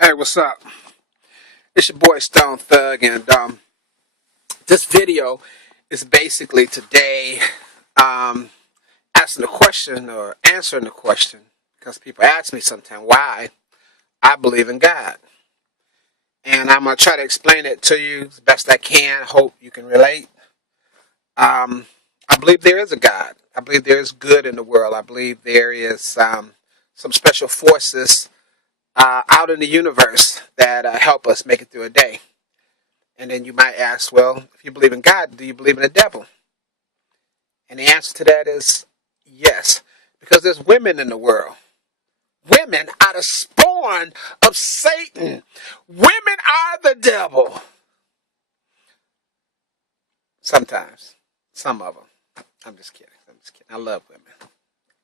Hey, what's up? It's your boy Stone Thug, and this video is basically today um, asking the question or answering the question because people ask me sometimes why I believe in God, and I'm gonna try to explain it to you as best I can. Hope you can relate. I believe there is a God. I believe there is good in the world. I believe there is some special forces out in the universe that help us make it through a day. And then you might ask, well, if you believe in God, do you believe in the devil? And the answer to that is yes, because there's women in the world. Women are the spawn of Satan. Women are the devil. Sometimes. Some of them. I'm just kidding. I love women.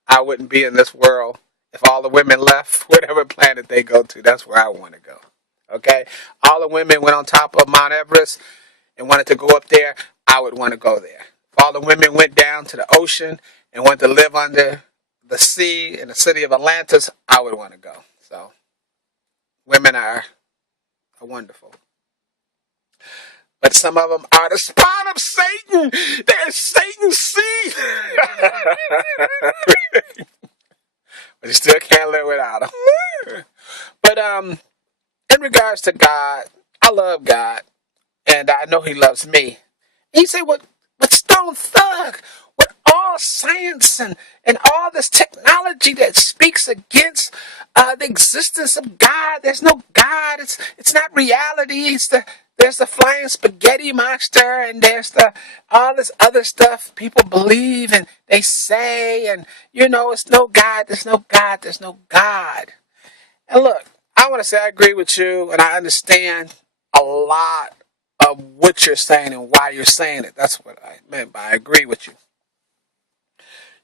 I wouldn't be in this world if all the women left whatever planet they go to. That's where I want to go. Okay? All the women went on top of Mount Everest and wanted to go up there, I would want to go there. If all the women went down to the ocean and wanted to live under the sea in the city of Atlantis, I would want to go. So, women are wonderful. But some of them are the spawn of Satan. They're Satan's seed. But you still can't live without them. But in regards to God, I love God, and I know He loves me. And you say, what Stone Thug, with all science and all this technology that speaks against the existence of God, there's no God. It's not reality. There's the flying spaghetti monster, and there's all this other stuff people believe and they say, and it's no God. There's no God. There's no God. And look, I want to say I agree with you, and I understand a lot of what you're saying and why you're saying it. That's what I meant by I agree with you.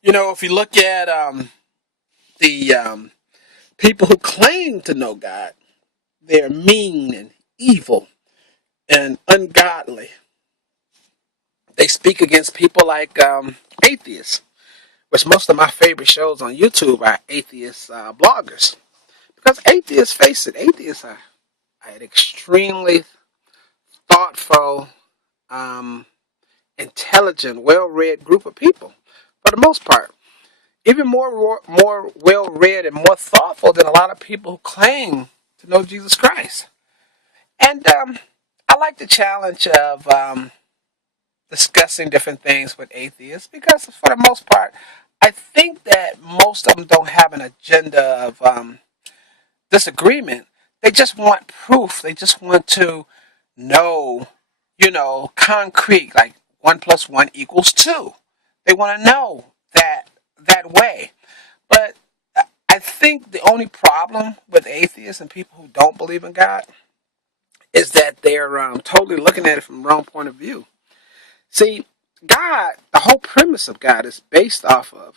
If you look at the people who claim to know God, they're mean and evil and ungodly. They speak against people like atheists, which most of my favorite shows on YouTube are atheist bloggers. Because atheists, face it, atheists are an extremely thoughtful, um, intelligent, well-read group of people, for the most part. Even more well-read and more thoughtful than a lot of people who claim to know Jesus Christ. And I like the challenge of discussing different things with atheists because, for the most part, I think that most of them don't have an agenda of disagreement. They just want proof. They just want to know, concrete, like 1 + 1 = 2. They want to know that way. But I think the only problem with atheists and people who don't believe in God is that they're totally looking at it from the wrong point of view. See, God, the whole premise of God is based off of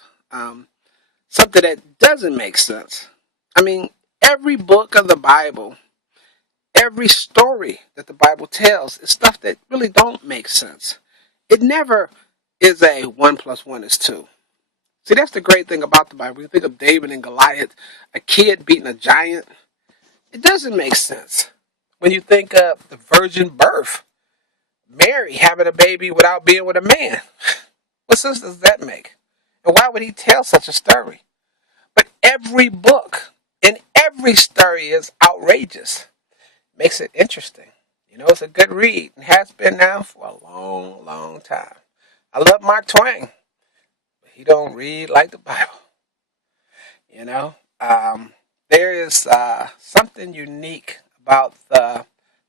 something that doesn't make sense. I mean, every book of the Bible, every story that the Bible tells is stuff that really don't make sense. It never is a 1 + 1 = 2. See, that's the great thing about the Bible. You think of David and Goliath, a kid beating a giant. It doesn't make sense. When you think of the virgin birth, Mary having a baby without being with a man, what sense does that make? And why would he tell such a story? But every book and every story is outrageous. Makes it interesting. It's a good read and has been now for a long, long time. I love Mark Twain, but he don't read like the Bible. You know, there is something unique about the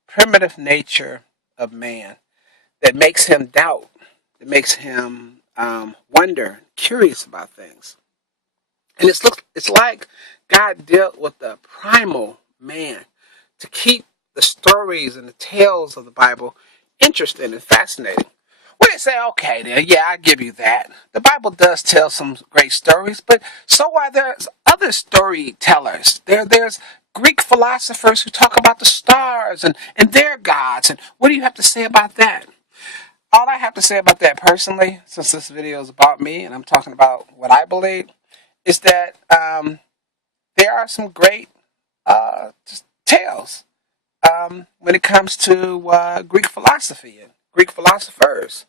primitive nature of man that makes him doubt, that makes him wonder, curious about things. And it's like God dealt with the primal man to keep the stories and the tales of the Bible interesting and fascinating. Well, they say, okay, then, yeah, I give you that. The Bible does tell some great stories, but so are there other storytellers. There's Greek philosophers who talk about the stars and their gods. And what do you have to say about that? All I have to say about that personally, since this video is about me and I'm talking about what I believe, is that there are some great tales when it comes to Greek philosophy and Greek philosophers,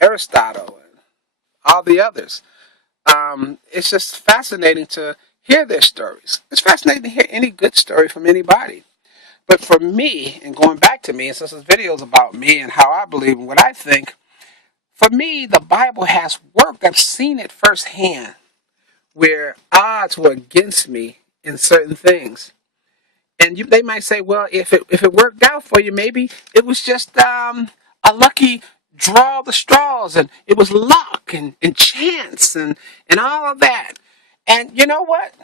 Aristotle and all the others. It's just fascinating to hear their stories. It's fascinating to hear any good story from anybody. But for me, and going back to me, and since this video is about me and how I believe and what I think, for me, the Bible has worked. I've seen it firsthand where odds were against me in certain things. And they might say, well, if it worked out for you, maybe it was just a lucky draw of the straws, and it was luck and chance and all of that. And you know what?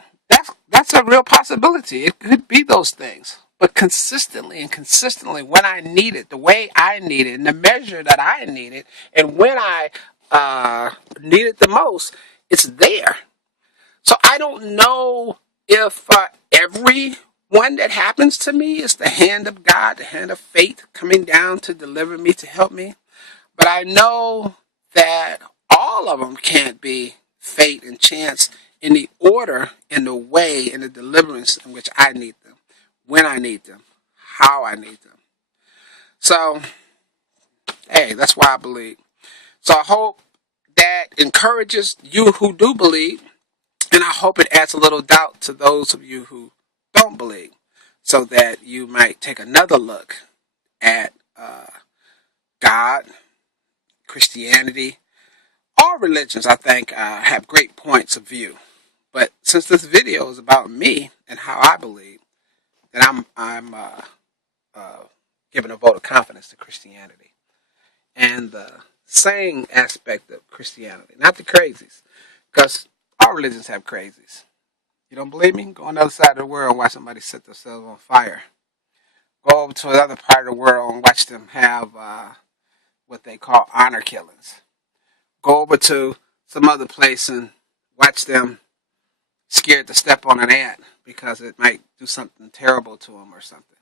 That's a real possibility. It could be those things. But consistently and consistently, when I need it, the way I need it, and the measure that I need it, and when I need it the most, it's there. So I don't know if every one that happens to me is the hand of God, the hand of faith coming down to deliver me, to help me. But I know that all of them can't be fate and chance in the order, in the way, in the deliverance in which I need them, when I need them, how I need them. So, hey, that's why I believe. So I hope that encourages you who do believe, and I hope it adds a little doubt to those of you who don't believe, so that you might take another look at God, Christianity. All religions, I think, have great points of view. But since this video is about me and how I believe, then I'm giving a vote of confidence to Christianity and the sane aspect of Christianity, not the crazies, because all religions have crazies. You don't believe me? Go on the other side of the world and watch somebody set themselves on fire. Go over to another part of the world and watch them have what they call honor killings. Go over to some other place and watch them scared to step on an ant because it might do something terrible to them or something.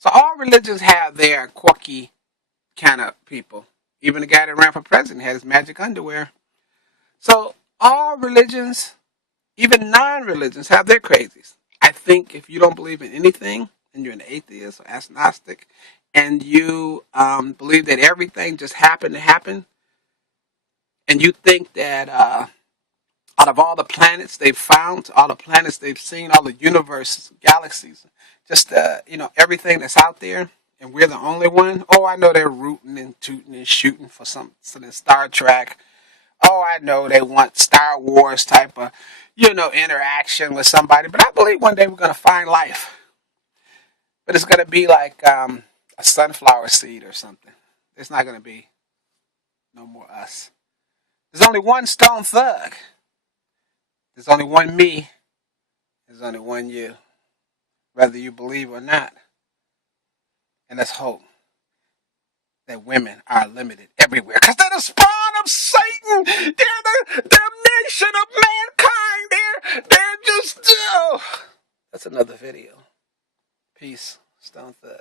So all religions have their quirky kind of people. Even the guy that ran for president had his magic underwear. So all religions, even non-religions, have their crazies. I think if you don't believe in anything and you're an atheist or agnostic and you believe that everything just happened to happen, and you think that out of all the planets they've found, all the planets they've seen, all the universes, galaxies, just everything that's out there, and we're the only one. Oh, I know they're rooting and tooting and shooting for some Star Trek. Oh, I know they want Star Wars type of interaction with somebody. But I believe one day we're gonna find life, but it's gonna be like a sunflower seed or something. There's not gonna be no more us. There's only one Stone Thug. There's only one me. There's only one you, whether you believe or not. And let's hope that women are limited everywhere, because they're the spawn of Satan. They're the damnation of mankind. They're just. Oh. That's another video. Peace, Stone Thug.